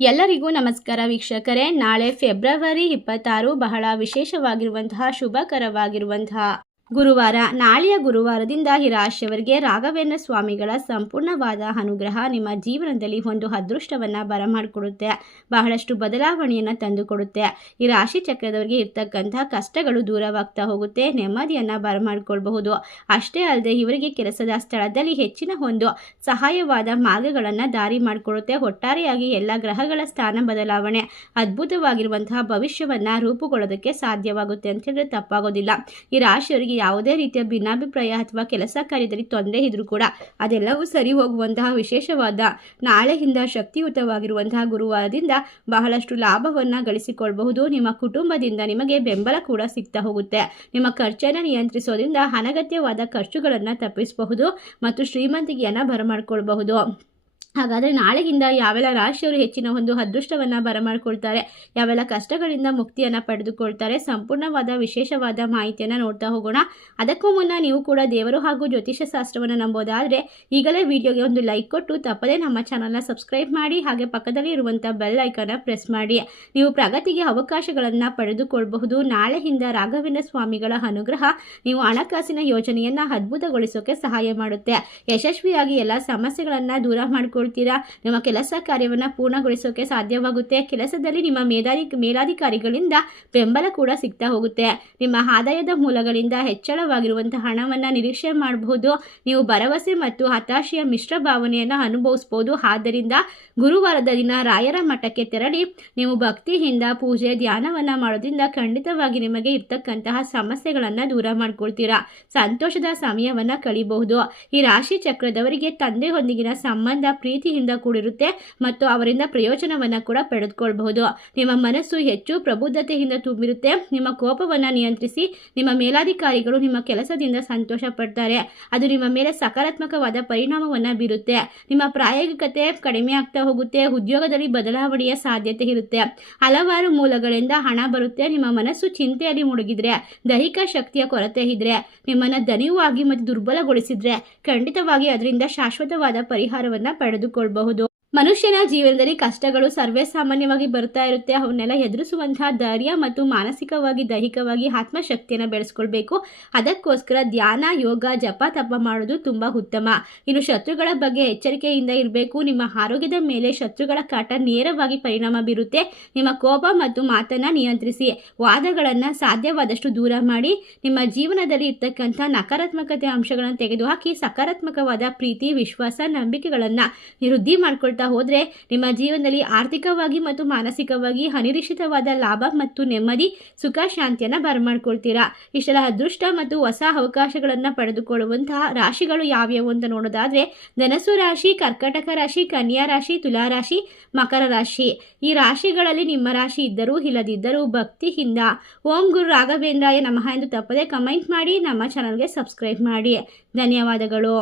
ಎಲ್ಲರಿಗೂ ನಮಸ್ಕಾರ ವೀಕ್ಷಕರೇ. ನಾಳೆ ಫೆಬ್ರವರಿ 26 ಬಹಳ ವಿಶೇಷವಾಗಿರುವಂತಹ ಶುಭಕರವಾಗಿರುವಂತಹ ಗುರುವಾರ. ನಾಳೆಯ ಗುರುವಾರದಿಂದ ಈ ರಾಶಿಯವರಿಗೆ ರಾಘವೇಂದ್ರ ಸ್ವಾಮಿಗಳ ಸಂಪೂರ್ಣವಾದ ಅನುಗ್ರಹ ನಿಮ್ಮ ಜೀವನದಲ್ಲಿ ಒಂದು ಅದೃಷ್ಟವನ್ನು ಬರಮಾಡಿಕೊಡುತ್ತೆ, ಬಹಳಷ್ಟು ಬದಲಾವಣೆಯನ್ನು ತಂದುಕೊಡುತ್ತೆ. ಈ ರಾಶಿ ಚಕ್ರದವರಿಗೆ ಇರ್ತಕ್ಕಂಥ ಕಷ್ಟಗಳು ದೂರವಾಗ್ತಾ ಹೋಗುತ್ತೆ, ನೆಮ್ಮದಿಯನ್ನು ಬರಮಾಡಿಕೊಳ್ಬಹುದು. ಅಷ್ಟೇ ಅಲ್ಲದೆ ಇವರಿಗೆ ಕೆಲಸದ ಸ್ಥಳದಲ್ಲಿ ಹೆಚ್ಚಿನ ಒಂದು ಸಹಾಯವಾದ ಮಾರ್ಗಗಳನ್ನು ದಾರಿ ಮಾಡಿಕೊಡುತ್ತೆ. ಒಟ್ಟಾರೆಯಾಗಿ ಎಲ್ಲ ಗ್ರಹಗಳ ಸ್ಥಾನ ಬದಲಾವಣೆ ಅದ್ಭುತವಾಗಿರುವಂತಹ ಭವಿಷ್ಯವನ್ನು ರೂಪುಗೊಳ್ಳೋದಕ್ಕೆ ಸಾಧ್ಯವಾಗುತ್ತೆ ಅಂತ ಹೇಳಿದ್ರೆ ತಪ್ಪಾಗೋದಿಲ್ಲ. ಈ ರಾಶಿಯವರಿಗೆ ಯಾವುದೇ ರೀತಿಯ ಭಿನ್ನಾಭಿಪ್ರಾಯ ಅಥವಾ ಕೆಲಸ ಕಾರ್ಯದಲ್ಲಿ ತೊಂದರೆ ಇದ್ರೂ ಕೂಡ ಅದೆಲ್ಲವೂ ಸರಿ ಹೋಗುವಂತಹ ವಿಶೇಷವಾದ ನಾಳೆಯಿಂದ ಶಕ್ತಿಯುತವಾಗಿರುವಂತಹ ಗುರುವಾರದಿಂದ ಬಹಳಷ್ಟು ಲಾಭವನ್ನು ಗಳಿಸಿಕೊಳ್ಳಬಹುದು. ನಿಮ್ಮ ಕುಟುಂಬದಿಂದ ನಿಮಗೆ ಬೆಂಬಲ ಕೂಡ ಸಿಗ್ತಾ ಹೋಗುತ್ತೆ. ನಿಮ್ಮ ಖರ್ಚನ್ನು ನಿಯಂತ್ರಿಸೋದ್ರಿಂದ ಅನಗತ್ಯವಾದ ಖರ್ಚುಗಳನ್ನು ತಪ್ಪಿಸಬಹುದು ಮತ್ತು ಶ್ರೀಮಂತಿಕೆಯನ್ನು ಬರಮಾಡಿಕೊಳ್ಳಬಹುದು. ಹಾಗಾದರೆ ನಾಳೆಯಿಂದ ಯಾವೆಲ್ಲ ರಾಶಿಯವರು ಹೆಚ್ಚಿನ ಒಂದು ಅದೃಷ್ಟವನ್ನು ಬರಮಾಡಿಕೊಳ್ತಾರೆ, ಯಾವೆಲ್ಲ ಕಷ್ಟಗಳಿಂದ ಮುಕ್ತಿಯನ್ನು ಪಡೆದುಕೊಳ್ತಾರೆ, ಸಂಪೂರ್ಣವಾದ ವಿಶೇಷವಾದ ಮಾಹಿತಿಯನ್ನು ನೋಡ್ತಾ ಹೋಗೋಣ. ಅದಕ್ಕೂ ಮುನ್ನ ನೀವು ಕೂಡ ದೇವರು ಹಾಗೂ ಜ್ಯೋತಿಷ್ಯ ಶಾಸ್ತ್ರವನ್ನು ನಂಬೋದಾದರೆ ಈಗಲೇ ವಿಡಿಯೋಗೆ ಒಂದು ಲೈಕ್ ಕೊಟ್ಟು ತಪ್ಪದೇ ನಮ್ಮ ಚಾನಲ್ನ ಸಬ್ಸ್ಕ್ರೈಬ್ ಮಾಡಿ, ಹಾಗೆ ಪಕ್ಕದಲ್ಲಿ ಇರುವಂಥ ಬೆಲ್ ಐಕಾನ್ನ ಪ್ರೆಸ್ ಮಾಡಿ. ನೀವು ಪ್ರಗತಿಗೆ ಅವಕಾಶಗಳನ್ನು ಪಡೆದುಕೊಳ್ಳಬಹುದು. ನಾಳೆಯಿಂದ ರಾಘವೇಂದ್ರ ಸ್ವಾಮಿಗಳ ಅನುಗ್ರಹ ನೀವು ಹಣಕಾಸಿನ ಯೋಜನೆಯನ್ನು ಅದ್ಭುತಗೊಳಿಸೋಕೆ ಸಹಾಯ ಮಾಡುತ್ತೆ. ಯಶಸ್ವಿಯಾಗಿ ಎಲ್ಲ ಸಮಸ್ಯೆಗಳನ್ನು ದೂರ ಮಾಡಿಕೊಳ್ತೀರಾ. ನಿಮ್ಮ ಕೆಲಸ ಕಾರ್ಯವನ್ನು ಪೂರ್ಣಗೊಳಿಸೋಕೆ ಸಾಧ್ಯವಾಗುತ್ತೆ. ಕೆಲಸದಲ್ಲಿ ನಿಮ್ಮ ಮೇಲಾಧಿಕಾರಿಗಳಿಂದ ಬೆಂಬಲ ಕೂಡ ಸಿಗ್ತಾ ಹೋಗುತ್ತೆ. ನಿಮ್ಮ ಆದಾಯದ ಮೂಲಗಳಿಂದ ಹೆಚ್ಚಳವಾಗಿರುವಂತಹ ಹಣವನ್ನು ನಿರೀಕ್ಷೆ ಮಾಡಬಹುದು. ನೀವು ಭರವಸೆ ಮತ್ತು ಹತಾಶೆಯ ಮಿಶ್ರ ಭಾವನೆಯನ್ನು ಅನುಭವಿಸಬಹುದು. ಆದ್ದರಿಂದ ಗುರುವಾರದ ದಿನ ರಾಯರ ಮಠಕ್ಕೆ ತೆರಳಿ ನೀವು ಭಕ್ತಿಯಿಂದ ಪೂಜೆ ಧ್ಯಾನವನ್ನು ಮಾಡೋದ್ರಿಂದ ಖಂಡಿತವಾಗಿ ನಿಮಗೆ ಇರ್ತಕ್ಕಂತಹ ಸಮಸ್ಯೆಗಳನ್ನು ದೂರ ಮಾಡ್ಕೊಳ್ತೀರಾ. ಸಂತೋಷದ ಸಮಯವನ್ನು ಕಳಿಬಹುದು. ಈ ರಾಶಿ ಚಕ್ರದವರಿಗೆ ತಂದೆಯೊಂದಿಗಿನ ಸಂಬಂಧ ಪ್ರೀತಿಯಿಂದ ಕೂಡಿರುತ್ತೆ ಮತ್ತು ಅವರಿಂದ ಪ್ರಯೋಜನವನ್ನು ಕೂಡ ಪಡೆದುಕೊಳ್ಳಬಹುದು. ನಿಮ್ಮ ಮನಸ್ಸು ಹೆಚ್ಚು ಪ್ರಬುದ್ಧತೆಯಿಂದ ತುಂಬಿರುತ್ತೆ. ನಿಮ್ಮ ಕೋಪವನ್ನು ನಿಯಂತ್ರಿಸಿ ನಿಮ್ಮ ಮೇಲಾಧಿಕಾರಿಗಳು ನಿಮ್ಮ ಕೆಲಸದಿಂದ ಸಂತೋಷ ಪಡ್ತಾರೆ. ಅದು ನಿಮ್ಮ ಮೇಲೆ ಸಕಾರಾತ್ಮಕವಾದ ಪರಿಣಾಮವನ್ನು ಬೀರುತ್ತೆ. ನಿಮ್ಮ ಪ್ರಾಯೋಗಿಕತೆ ಕಡಿಮೆ ಆಗ್ತಾ ಹೋಗುತ್ತೆ. ಉದ್ಯೋಗದಲ್ಲಿ ಬದಲಾವಣೆಯ ಸಾಧ್ಯತೆ ಇರುತ್ತೆ. ಹಲವಾರು ಮೂಲಗಳಿಂದ ಹಣ ಬರುತ್ತೆ. ನಿಮ್ಮ ಮನಸ್ಸು ಚಿಂತೆಯಲ್ಲಿ ಮುಳುಗಿದ್ರೆ, ದೈಹಿಕ ಶಕ್ತಿಯ ಕೊರತೆ ಇದ್ರೆ, ನಿಮ್ಮನ್ನು ದಣಿವಾಗಿ ಮತ್ತು ದುರ್ಬಲಗೊಳಿಸಿದ್ರೆ ಖಂಡಿತವಾಗಿ ಅದರಿಂದ ಶಾಶ್ವತವಾದ ಪರಿಹಾರವನ್ನು ಪಡೆದುಕೊಳ್ಳಬಹುದು. ಮನುಷ್ಯನ ಜೀವನದಲ್ಲಿ ಕಷ್ಟಗಳು ಸರ್ವೇ ಸಾಮಾನ್ಯವಾಗಿ ಬರ್ತಾ ಇರುತ್ತೆ. ಅವನ್ನೆಲ್ಲ ಎದುರಿಸುವಂತಹ ಧೈರ್ಯ ಮತ್ತು ಮಾನಸಿಕವಾಗಿ ದೈಹಿಕವಾಗಿ ಆತ್ಮಶಕ್ತಿಯನ್ನು ಬೆಳೆಸ್ಕೊಳ್ಬೇಕು. ಅದಕ್ಕೋಸ್ಕರ ಧ್ಯಾನ, ಯೋಗ, ಜಪ ತಪ ಮಾಡೋದು ತುಂಬ ಉತ್ತಮ. ಇನ್ನು ಶತ್ರುಗಳ ಬಗ್ಗೆ ಎಚ್ಚರಿಕೆಯಿಂದ ಇರಬೇಕು. ನಿಮ್ಮ ಆರೋಗ್ಯದ ಮೇಲೆ ಶತ್ರುಗಳ ಕಾಟ ನೇರವಾಗಿ ಪರಿಣಾಮ ಬೀರುತ್ತೆ. ನಿಮ್ಮ ಕೋಪ ಮತ್ತು ಮಾತನ್ನು ನಿಯಂತ್ರಿಸಿ. ವಾದಗಳನ್ನು ಸಾಧ್ಯವಾದಷ್ಟು ದೂರ ಮಾಡಿ. ನಿಮ್ಮ ಜೀವನದಲ್ಲಿ ಇರ್ತಕ್ಕಂಥ ನಕಾರಾತ್ಮಕತೆ ಅಂಶಗಳನ್ನು ತೆಗೆದುಹಾಕಿ ಸಕಾರಾತ್ಮಕವಾದ ಪ್ರೀತಿ, ವಿಶ್ವಾಸ, ನಂಬಿಕೆಗಳನ್ನು ವೃದ್ಧಿ ಮಾಡ್ಕೊಳ್ತಾ ಹೋದ್ರೆ ನಿಮ್ಮ ಜೀವನದಲ್ಲಿ ಆರ್ಥಿಕವಾಗಿ ಮತ್ತು ಮಾನಸಿಕವಾಗಿ ಅನಿರೀಕ್ಷಿತವಾದ ಲಾಭ ಮತ್ತು ನೆಮ್ಮದಿ, ಸುಖ, ಶಾಂತಿಯನ್ನು ಬರಮಾಡ್ಕೊಳ್ತೀರಾ. ಇಷ್ಟೆಲ್ಲ ಅದೃಷ್ಟ ಮತ್ತು ಹೊಸ ಅವಕಾಶಗಳನ್ನು ಪಡೆದುಕೊಳ್ಳುವಂತಹ ರಾಶಿಗಳು ಯಾವ್ಯಾವು ಅಂತ ನೋಡೋದಾದ್ರೆ ಧನಸ್ಸು ರಾಶಿ, ಕರ್ಕಟಕ ರಾಶಿ, ಕನ್ಯಾ ರಾಶಿ, ತುಲಾ ರಾಶಿ, ಮಕರ ರಾಶಿ. ಈ ರಾಶಿಗಳಲ್ಲಿ ನಿಮ್ಮ ರಾಶಿ ಇದ್ದರೂ ಇಲ್ಲದಿದ್ದರೂ ಭಕ್ತಿಯಿಂದ ಓಂ ಗುರು ರಾಘವೇಂದ್ರಾಯ ನಮಃ ಎಂದು ತಪ್ಪದೆ ಕಮೆಂಟ್ ಮಾಡಿ. ನಮ್ಮ ಚಾನಲ್ಗೆ ಸಬ್ಸ್ಕ್ರೈಬ್ ಮಾಡಿ. ಧನ್ಯವಾದಗಳು.